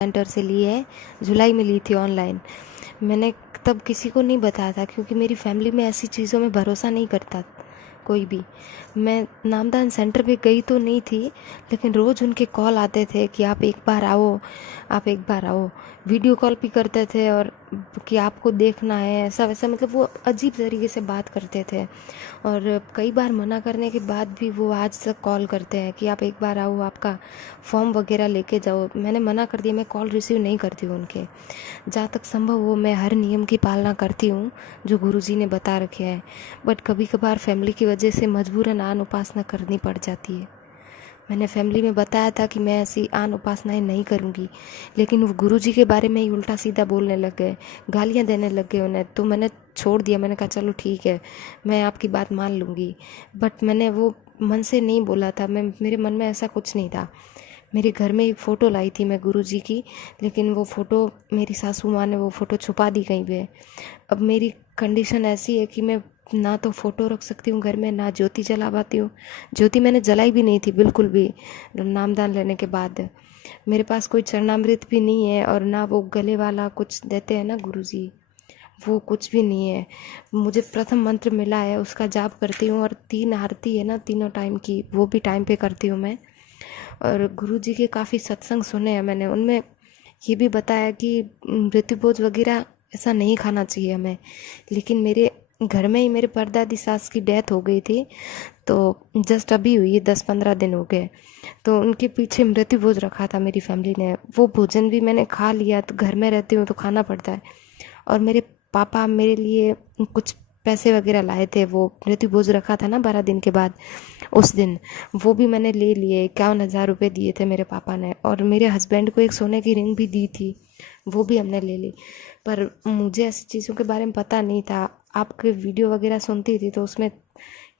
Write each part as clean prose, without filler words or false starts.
Centre से ली है। जुलाई में ली थी ऑनलाइन। मैंने तब किसी को नहीं बताया था क्योंकि मेरी फैमिली में ऐसी चीज़ों में भरोसा नहीं करता कोई भी। मैं नामदान सेंटर पे गई तो नहीं थी, लेकिन रोज़ उनके कॉल आते थे कि आप एक बार आओ, आप एक बार आओ। वीडियो कॉल भी करते थे और कि आपको देखना है, ऐसा वैसा, मतलब वो अजीब तरीके से बात करते थे। और कई बार मना करने के बाद भी वो आज तक कॉल करते हैं कि आप एक बार आओ, आपका फॉर्म वगैरह लेके जाओ। मैंने मना कर दिया, मैं कॉल रिसीव नहीं करती हूँ उनके। जहाँ तक संभव हो मैं हर नियम की पालना करती हूँ जो गुरुजी ने बता रखे हैं, बट कभी कभार फैमिली की वजह से मजबूरन आन उपासना करनी पड़ जाती है। मैंने फैमिली में बताया था कि मैं ऐसी आन उपासनाएं नहीं करूँगी, लेकिन वो गुरुजी के बारे में ही उल्टा सीधा बोलने लग गए, गालियाँ देने लग गए उन्हें। तो मैंने छोड़ दिया, मैंने कहा चलो ठीक है, मैं आपकी बात मान लूँगी। बट मैंने वो मन से नहीं बोला था, मेरे मन में ऐसा कुछ नहीं था। मेरे घर में एक फ़ोटो लाई थी मैं गुरुजी की, लेकिन वो फ़ोटो मेरी सासू माँ ने वो फ़ोटो छुपा दी कहीं पे। अब मेरी कंडीशन ऐसी है कि मैं ना तो फ़ोटो रख सकती हूँ घर में, ना ज्योति जला पाती हूँ। ज्योति मैंने जलाई भी नहीं थी बिल्कुल भी नामदान लेने के बाद। मेरे पास कोई चरणामृत भी नहीं है, और ना वो गले वाला कुछ देते हैं ना गुरुजी, वो कुछ भी नहीं है। मुझे प्रथम मंत्र मिला है, उसका जाप करती हूँ, और 3 आरती है ना तीनों टाइम की, वो भी टाइम पे करती हूँ मैं। और गुरुजी के काफ़ी सत्संग सुने हैं मैंने, उनमें ये भी बताया कि मृत्युभोज वगैरह ऐसा नहीं खाना चाहिए हमें। लेकिन मेरे घर में ही मेरे परदादी सास की डेथ हो गई थी, तो जस्ट अभी हुई है, 10-15 दिन हो गए। तो उनके पीछे मृत्युभोज रखा था मेरी फैमिली ने, वो भोजन भी मैंने खा लिया। तो घर में रहती हूँ तो खाना पड़ता है। और मेरे पापा मेरे लिए कुछ पैसे वगैरह लाए थे, वो मृत्युभोज रखा था ना 12 दिन के बाद, उस दिन वो भी मैंने ले लिए। 51,000 रुपये दिए थे मेरे पापा ने, और मेरे हस्बैंड को एक सोने की रिंग भी दी थी, वो भी हमने ले ली। पर मुझे ऐसी चीज़ों के बारे में पता नहीं था। आपके वीडियो वगैरह सुनती थी तो उसमें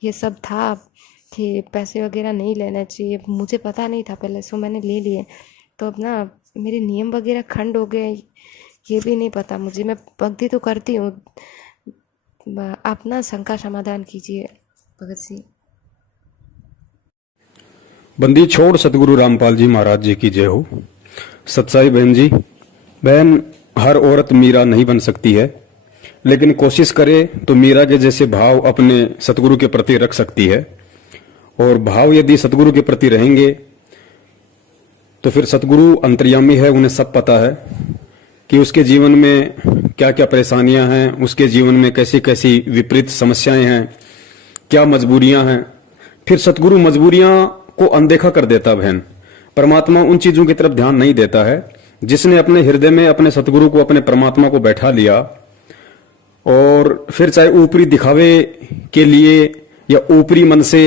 ये सब था कि पैसे वगैरह नहीं लेना चाहिए, मुझे पता नहीं था पहले, सो मैंने ले लिए। तो अब ना मेरे नियम वगैरह खंड हो गए, ये भी नहीं पता मुझे। मैं भक्ति तो करती हूँ। आप ना शंका समाधान कीजिए भगत सिंह। बंदी छोड़ सतगुरु रामपाल जी महाराज जी की जय हो। सच्चाई बहन जी, बहन हर औरत मीरा नहीं बन सकती है, लेकिन कोशिश करे तो मीरा के जैसे भाव अपने सतगुरु के प्रति रख सकती है। और भाव यदि सतगुरु के प्रति रहेंगे तो फिर सतगुरु अंतर्यामी है, उन्हें सब पता है कि उसके जीवन में क्या क्या परेशानियां हैं, उसके जीवन में कैसी कैसी विपरीत समस्याएं हैं, क्या मजबूरियां हैं। फिर सतगुरु मजबूरियां को अनदेखा कर देता बहन। परमात्मा उन चीजों की तरफ ध्यान नहीं देता है। जिसने अपने हृदय में अपने सतगुरु को, अपने परमात्मा को बैठा लिया, और फिर चाहे ऊपरी दिखावे के लिए या ऊपरी मन से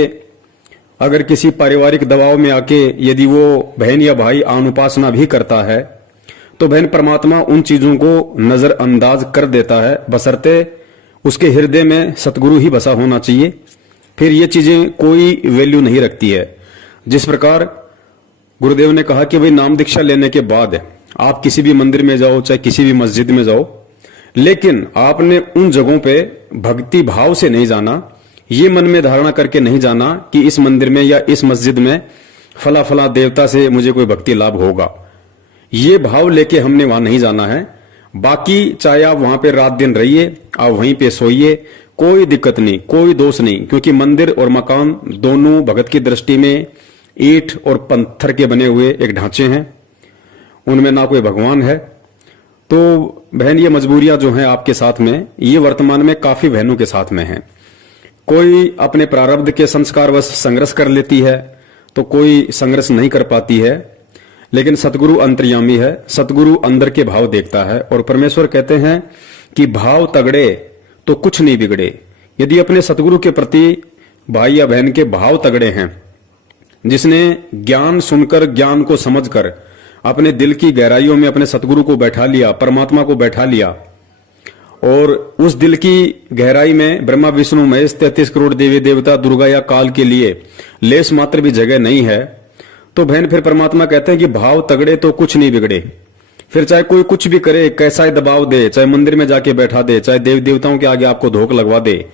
अगर किसी पारिवारिक दबाव में आके यदि वो बहन या भाई अनुपासना भी करता है, तो बहन परमात्मा उन चीजों को नजरअंदाज कर देता है, बशर्ते उसके हृदय में सतगुरु ही बसा होना चाहिए। फिर ये चीजें कोई वैल्यू नहीं रखती है। जिस प्रकार गुरुदेव ने कहा कि भाई नाम दीक्षा लेने के बाद आप किसी भी मंदिर में जाओ, चाहे किसी भी मस्जिद में जाओ, लेकिन आपने उन जगहों पे भक्ति भाव से नहीं जाना, ये मन में धारणा करके नहीं जाना कि इस मंदिर में या इस मस्जिद में फला फला देवता से मुझे कोई भक्ति लाभ होगा। ये भाव लेके हमने वहां नहीं जाना है। बाकी चाहे आप वहां पे रात दिन रहिए, आप वहीं पे सोइए, कोई दिक्कत नहीं, कोई दोष नहीं, क्योंकि मंदिर और मकान दोनों भगत की दृष्टि में ईंट और पत्थर के बने हुए एक ढांचे हैं, उनमें ना कोई भगवान है। तो बहन ये मजबूरियां जो हैं आपके साथ में, ये वर्तमान में काफी बहनों के साथ में हैं। कोई अपने प्रारब्ध के संस्कारवश संघर्ष कर लेती है, तो कोई संघर्ष नहीं कर पाती है। लेकिन सतगुरु अंतर्यामी है, सतगुरु अंदर के भाव देखता है। और परमेश्वर कहते हैं कि भाव तगड़े तो कुछ नहीं बिगड़े। यदि अपने सतगुरु के प्रति भाई या बहन के भाव तगड़े हैं, जिसने ज्ञान सुनकर, ज्ञान को समझकर अपने दिल की गहराइयों में अपने सतगुरु को बैठा लिया, परमात्मा को बैठा लिया, और उस दिल की गहराई में ब्रह्मा विष्णु महेश 33 करोड़ देवी देवता, दुर्गा या काल के लिए लेस मात्र भी जगह नहीं है, तो बहन फिर परमात्मा कहते हैं कि भाव तगड़े तो कुछ नहीं बिगड़े। फिर चाहे कोई कुछ भी करे, कैसा ही दबाव दे, चाहे मंदिर में जाके बैठा दे, चाहे देव देवताओं के आगे आपको धोख लगवा दे,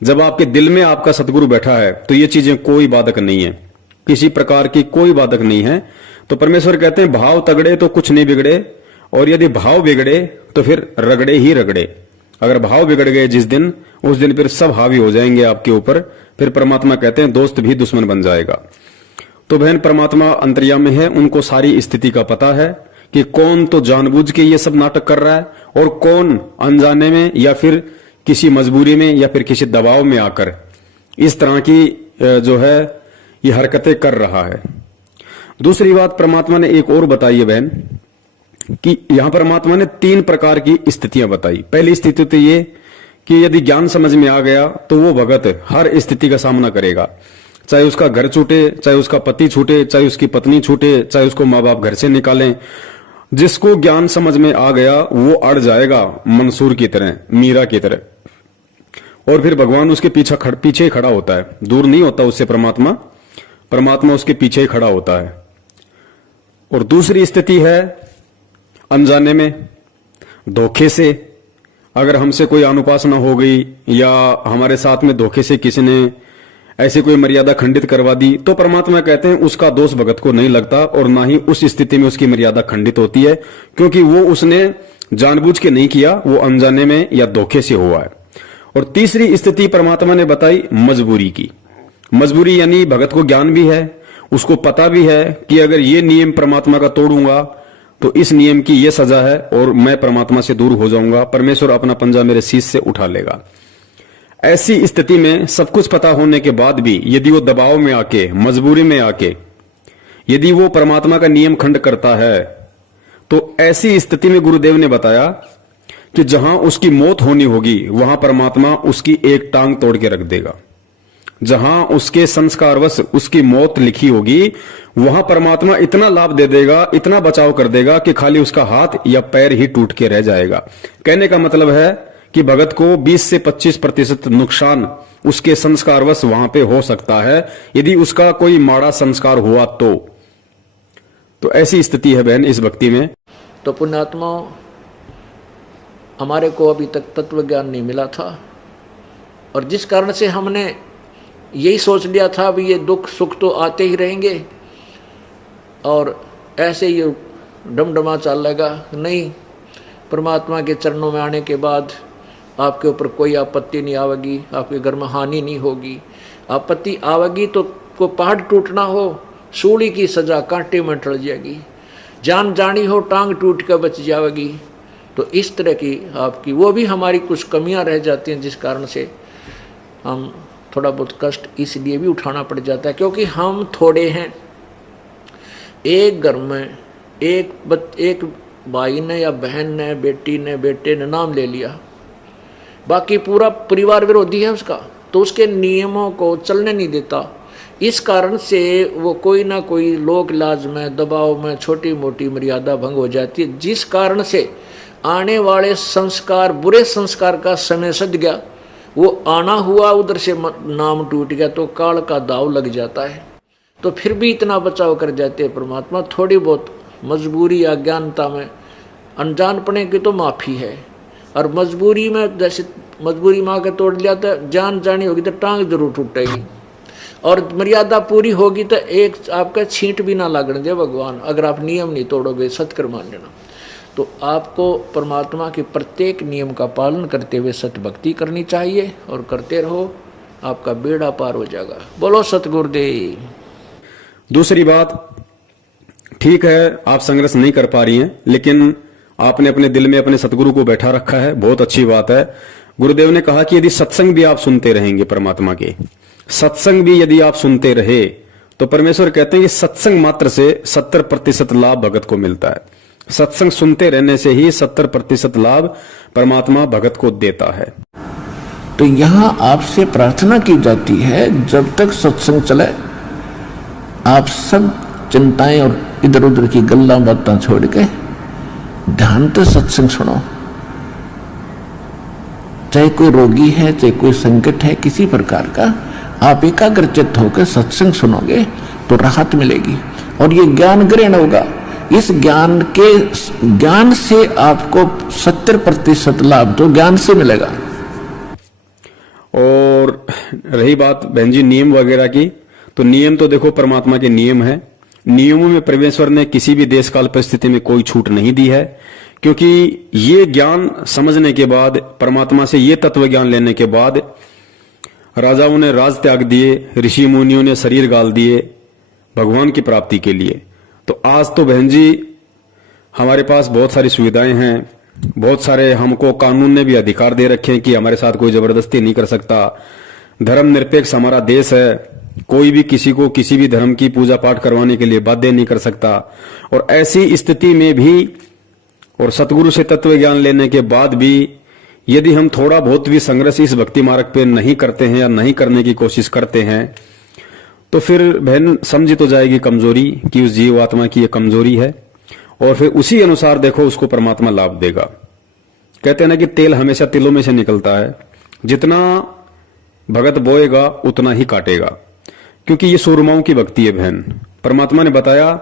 जब आपके दिल में आपका सतगुरु बैठा है तो ये चीजें कोई बाधक नहीं है, किसी प्रकार की कोई बाधक नहीं है। तो परमेश्वर कहते हैं भाव तगड़े तो कुछ नहीं बिगड़े, और यदि भाव बिगड़े तो फिर रगड़े ही रगड़े। अगर भाव बिगड़ गए जिस दिन, उस दिन फिर सब हावी हो जाएंगे आपके ऊपर। फिर परमात्मा कहते हैं दोस्त भी दुश्मन बन जाएगा। तो बहन, परमात्मा अंतर्यामी है, उनको सारी स्थिति का पता है कि कौन तो जानबूझ के ये सब नाटक कर रहा है और कौन अनजाने में या फिर किसी मजबूरी में या फिर किसी दबाव में आकर इस तरह की जो है ये हरकतें कर रहा है। दूसरी बात परमात्मा ने एक और बताई है बहन, कि यहां परमात्मा ने 3 प्रकार की स्थितियां बताई। पहली स्थिति तो ये कि यदि ज्ञान समझ में आ गया तो वो भगत हर स्थिति का सामना करेगा, चाहे उसका घर छूटे, चाहे उसका पति छूटे, चाहे उसकी पत्नी छूटे, चाहे उसको माँ बाप घर से निकालें। जिसको ज्ञान समझ में आ गया वो अड़ जाएगा मंसूर की तरह, मीरा की तरह, और फिर भगवान उसके पीछे ही खड़ा होता है, दूर नहीं होता उससे परमात्मा उसके पीछे ही खड़ा होता है। और दूसरी स्थिति है अनजाने में, धोखे से। अगर हमसे कोई अनुपासना हो गई या हमारे साथ में धोखे से किसी ने ऐसी कोई मर्यादा खंडित करवा दी, तो परमात्मा कहते हैं उसका दोष भगत को नहीं लगता और ना ही उस स्थिति में उसकी मर्यादा खंडित होती है, क्योंकि वो उसने जानबूझ के नहीं किया, वो अनजाने में या धोखे से हुआ है। और तीसरी स्थिति परमात्मा ने बताई मजबूरी की। मजबूरी यानी भगत को ज्ञान भी है, उसको पता भी है कि अगर ये नियम परमात्मा का तोड़ूंगा तो इस नियम की ये सजा है और मैं परमात्मा से दूर हो जाऊंगा, परमेश्वर अपना पंजा मेरे शीश से उठा लेगा। ऐसी स्थिति में सब कुछ पता होने के बाद भी यदि वो दबाव में आके, मजबूरी में आके यदि वो परमात्मा का नियम खंड करता है, तो ऐसी स्थिति में गुरुदेव ने बताया कि जहां उसकी मौत होनी होगी वहां परमात्मा उसकी एक टांग तोड़ के रख देगा। जहां उसके संस्कारवश उसकी मौत लिखी होगी वहां परमात्मा इतना लाभ दे देगा, इतना बचाव कर देगा कि खाली उसका हाथ या पैर ही टूट के रह जाएगा। कहने का मतलब है कि भगत को 20 से 25% नुकसान उसके संस्कारवश वहां पे हो सकता है, यदि उसका कोई माड़ा संस्कार हुआ तो ऐसी स्थिति है बहन इस भक्ति में। तो पुण्यात्मा, हमारे को अभी तक तत्व ज्ञान नहीं मिला था, और जिस कारण से हमने यही सोच लिया था भी ये दुख सुख तो आते ही रहेंगे और ऐसे ही डमडमा चलेगा। नहीं, परमात्मा के चरणों में आने के बाद आपके ऊपर कोई आपत्ति नहीं आवेगी, आपके घर में हानि नहीं होगी। आपत्ति आवेगी तो को पहाड़ टूटना हो, सूली की सजा कांटे में टल जाएगी, जान जानी हो टांग टूट कर बच जाएगी। तो इस तरह की आपकी वो भी हमारी कुछ कमियां रह जाती हैं, जिस कारण से हम थोड़ा बहुत कष्ट इसलिए भी उठाना पड़ जाता है क्योंकि हम थोड़े हैं। एक घर में एक भाई ने या बहन ने, बेटी ने, बेटे ने नाम ले लिया, बाकी पूरा परिवार विरोधी है उसका, तो उसके नियमों को चलने नहीं देता। इस कारण से वो कोई ना कोई लोक लाज में, दबाव में छोटी मोटी मर्यादा भंग हो जाती है, जिस कारण से आने वाले संस्कार, बुरे संस्कार का समय सद गया, वो आना हुआ उधर से नाम टूट गया तो काल का दाव लग जाता है। तो फिर भी इतना बचाव कर जाते हैं परमात्मा। थोड़ी बहुत मजबूरी या अज्ञानता में अनजानपने की तो माफ़ी है, और मजबूरी में जैसे मजबूरी माँ के तोड़ लिया तो जान जानी होगी तो टांग जरूर टूटेगी, और मर्यादा पूरी होगी तो एक आपका छींट भी ना लगने दे भगवान, अगर आप नियम नहीं तोड़ोगे, सत्कर मान लेना। तो आपको परमात्मा के प्रत्येक नियम का पालन करते हुए सत भक्ति करनी चाहिए, और करते रहो, आपका बेड़ा पार हो जाएगा। बोलो सतगुरुदेव। दूसरी बात, ठीक है आप संघर्ष नहीं कर पा रही हैं, लेकिन आपने अपने दिल में अपने सतगुरु को बैठा रखा है, बहुत अच्छी बात है। गुरुदेव ने कहा कि यदि सत्संग भी आप सुनते रहेंगे, परमात्मा के सत्संग भी यदि आप सुनते रहे, तो परमेश्वर कहते हैं कि सत्संग मात्र से 70% लाभ भगत को मिलता है। सत्संग सुनते रहने से ही 70% लाभ परमात्मा भगत को देता है। तो यहां आपसे प्रार्थना की जाती है, जब तक सत्संग चले आप सब चिंताएं और इधर उधर की गल्ला बातें छोड़ के ध्यान से सत्संग सुनो। चाहे कोई रोगी है, चाहे कोई संकट है किसी प्रकार का, आप एकाग्रचित्त होकर सत्संग सुनोगे तो राहत मिलेगी, और ये ज्ञान ग्रहण होगा। इस ज्ञान से आपको 70% लाभ तो ज्ञान से मिलेगा। और रही बात बहन जी नियम वगैरह की, तो नियम तो देखो परमात्मा के नियम है, नियमों में परमेश्वर ने किसी भी देश काल परिस्थिति में कोई छूट नहीं दी है, क्योंकि ये ज्ञान समझने के बाद, परमात्मा से ये तत्व ज्ञान लेने के बाद राजाओं ने राज त्याग दिए, ऋषि मुनियों ने शरीर गाल दिए भगवान की प्राप्ति के लिए। तो आज तो बहन जी हमारे पास बहुत सारी सुविधाएं हैं, बहुत सारे हमको कानून ने भी अधिकार दे रखे हैं कि हमारे साथ कोई जबरदस्ती नहीं कर सकता। धर्म निरपेक्ष हमारा देश है, कोई भी किसी को किसी भी धर्म की पूजा पाठ करवाने के लिए बाध्य नहीं कर सकता। और ऐसी स्थिति में भी और सतगुरु से तत्व ज्ञान लेने के बाद भी यदि हम थोड़ा बहुत भी संघर्ष इस भक्ति मार्ग पे नहीं करते हैं या नहीं करने की कोशिश करते हैं, तो फिर बहन समझी तो जाएगी कमजोरी कि उस जीव आत्मा की ये कमजोरी है, और फिर उसी अनुसार देखो उसको परमात्मा लाभ देगा। कहते हैं ना कि तेल हमेशा तिलों में से निकलता है, जितना भगत बोएगा उतना ही काटेगा, क्योंकि ये सूरमाओं की भक्ति है बहन। परमात्मा ने बताया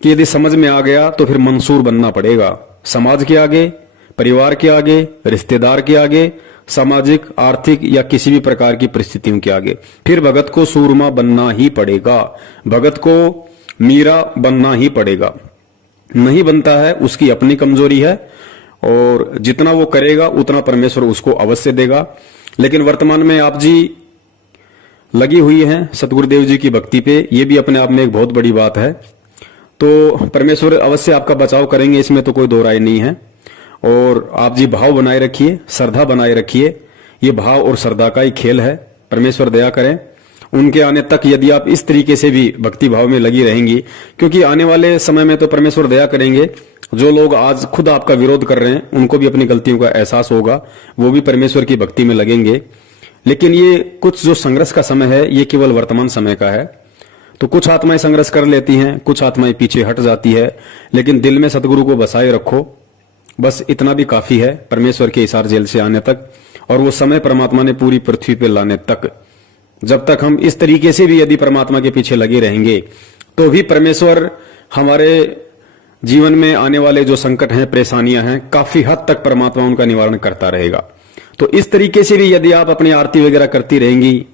कि यदि समझ में आ गया तो फिर मंसूर बनना पड़ेगा, समाज के आगे, परिवार के आगे, रिश्तेदार के आगे, सामाजिक आर्थिक या किसी भी प्रकार की परिस्थितियों के आगे फिर भगत को सूरमा बनना ही पड़ेगा, भगत को मीरा बनना ही पड़ेगा। नहीं बनता है उसकी अपनी कमजोरी है, और जितना वो करेगा उतना परमेश्वर उसको अवश्य देगा। लेकिन वर्तमान में आप जी लगी हुई हैं सतगुरुदेव जी की भक्ति पे, ये भी अपने आप में एक बहुत बड़ी बात है। तो परमेश्वर अवश्य आपका बचाव करेंगे, इसमें तो कोई दो राय नहीं है। और आप जी भाव बनाए रखिए, श्रद्धा बनाए रखिए, ये भाव और श्रद्धा का ही खेल है। परमेश्वर दया करें उनके आने तक यदि आप इस तरीके से भी भक्ति भाव में लगी रहेंगी, क्योंकि आने वाले समय में तो परमेश्वर दया करेंगे। जो लोग आज खुद आपका विरोध कर रहे हैं उनको भी अपनी गलतियों का एहसास होगा, वो भी परमेश्वर की भक्ति में लगेंगे। लेकिन ये कुछ जो संघर्ष का समय है ये केवल वर्तमान समय का है। तो कुछ आत्माएं संघर्ष कर लेती हैं, कुछ आत्माएं पीछे हट जाती है, लेकिन दिल में सतगुरु को बसाए रखो, बस इतना भी काफी है परमेश्वर के हिसार जेल से आने तक, और वो समय परमात्मा ने पूरी पृथ्वी पे लाने तक। जब तक हम इस तरीके से भी यदि परमात्मा के पीछे लगे रहेंगे तो भी परमेश्वर हमारे जीवन में आने वाले जो संकट हैं, परेशानियां हैं, काफी हद तक परमात्मा उनका निवारण करता रहेगा। तो इस तरीके से भी यदि आप अपनी आरती वगैरह करती रहेंगी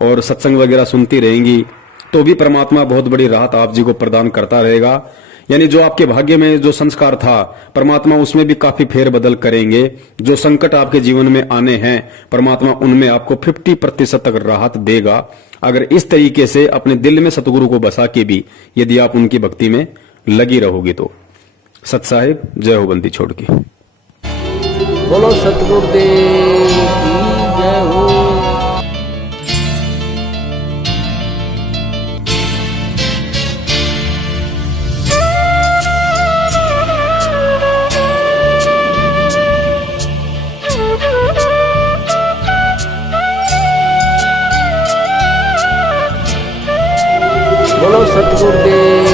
और सत्संग वगैरह सुनती रहेंगी तो भी परमात्मा बहुत बड़ी राहत आप जी को प्रदान करता रहेगा। यानी जो आपके भाग्य में जो संस्कार था परमात्मा उसमें भी काफी फेरबदल करेंगे। जो संकट आपके जीवन में आने हैं परमात्मा उनमें आपको 50% तक राहत देगा, अगर इस तरीके से अपने दिल में सतगुरु को बसा के भी यदि आप उनकी भक्ति में लगी रहोगी तो। सत साहिब जय हो बंदी छोड़ के। बोलो सतगुरुदेव की जय हो। बोलो सतगुरुदेव